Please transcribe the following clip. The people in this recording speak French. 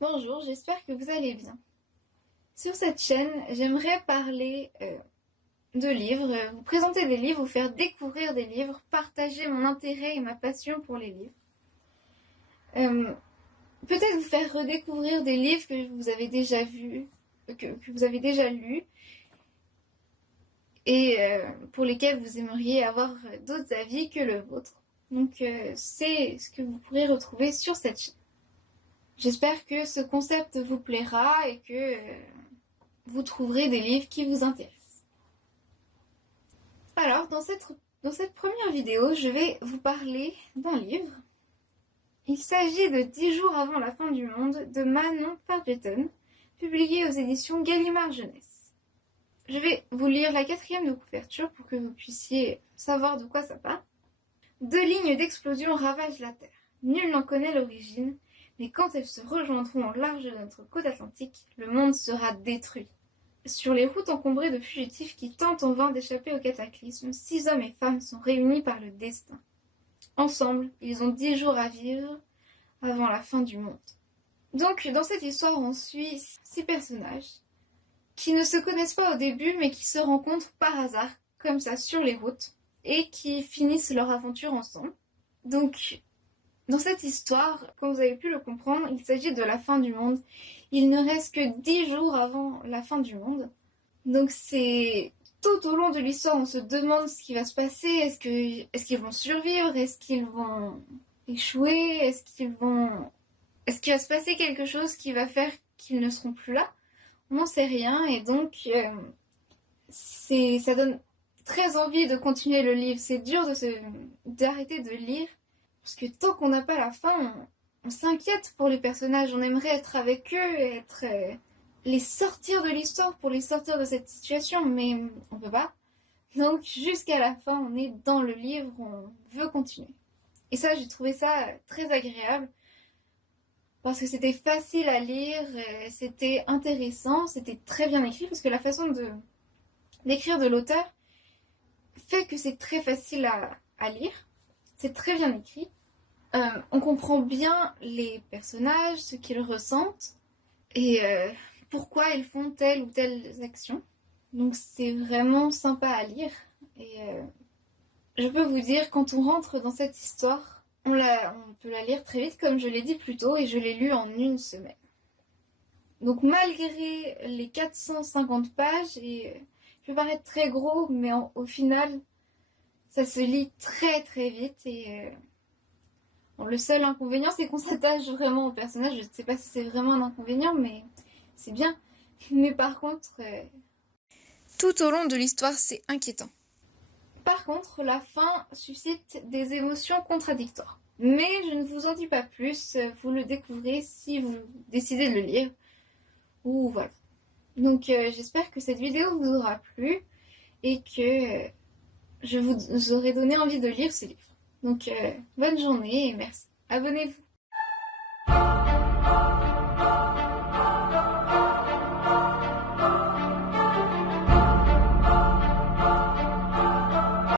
Bonjour, j'espère que vous allez bien. Sur cette chaîne, j'aimerais parler de livres, vous présenter des livres, vous faire découvrir des livres, partager mon intérêt et ma passion pour les livres. Peut-être vous faire redécouvrir des livres que vous avez déjà vus, que vous avez déjà lus, et pour lesquels vous aimeriez avoir d'autres avis que le vôtre. Donc c'est ce que vous pourrez retrouver sur cette chaîne. J'espère que ce concept vous plaira et que vous trouverez des livres qui vous intéressent. Alors, dans cette première vidéo, je vais vous parler d'un livre. Il s'agit de 10 jours avant la fin du monde de Manon Fargeton, publié aux éditions Gallimard Jeunesse. Je vais vous lire la 4e de couverture pour que vous puissiez savoir de quoi ça parle. 2 lignes d'explosion ravagent la Terre. Nul n'en connaît l'origine, mais quand elles se rejoindront au large de notre côte atlantique, le monde sera détruit. Sur les routes encombrées de fugitifs qui tentent en vain d'échapper au cataclysme, 6 hommes et femmes sont réunis par le destin. Ensemble, ils ont 10 jours à vivre avant la fin du monde. Donc, dans cette histoire, on suit 6 personnages qui ne se connaissent pas au début, mais qui se rencontrent par hasard, comme ça, sur les routes, et qui finissent leur aventure ensemble. Donc, dans cette histoire, comme vous avez pu le comprendre, il s'agit de la fin du monde. Il ne reste que 10 jours avant la fin du monde. Donc c'est tout au long de l'histoire, on se demande ce qui va se passer. Est-ce qu'ils vont survivre? Est-ce qu'ils vont échouer? Est-ce qu'il va se passer quelque chose qui va faire qu'ils ne seront plus là? On n'en sait rien et donc ça donne très envie de continuer le livre. C'est dur d'arrêter de lire. Parce que tant qu'on n'a pas la fin, on s'inquiète pour les personnages, on aimerait être avec eux et les sortir de l'histoire pour les sortir de cette situation, mais on peut pas. Donc jusqu'à la fin, on est dans le livre, on veut continuer. Et ça, j'ai trouvé ça très agréable, parce que c'était facile à lire, c'était intéressant, c'était très bien écrit, parce que la façon d'écrire de l'auteur fait que c'est très facile à lire, c'est très bien écrit. On comprend bien les personnages, ce qu'ils ressentent et pourquoi ils font telle ou telle action. Donc c'est vraiment sympa à lire. Et je peux vous dire, quand on rentre dans cette histoire, on peut la lire très vite, comme je l'ai dit plus tôt, et je l'ai lu en une semaine. Donc malgré les 450 pages, et je peux paraître très gros, mais au final, ça se lit très très vite et... Bon, le seul inconvénient, c'est qu'on s'attache vraiment au personnage. Je ne sais pas si c'est vraiment un inconvénient, mais c'est bien. Mais par contre, tout au long de l'histoire, c'est inquiétant. Par contre, la fin suscite des émotions contradictoires. Mais je ne vous en dis pas plus, vous le découvrez si vous décidez de le lire. Ou voilà. Donc j'espère que cette vidéo vous aura plu et que je vous aurai donné envie de lire ce livre. Donc, bonne journée et merci. Abonnez-vous.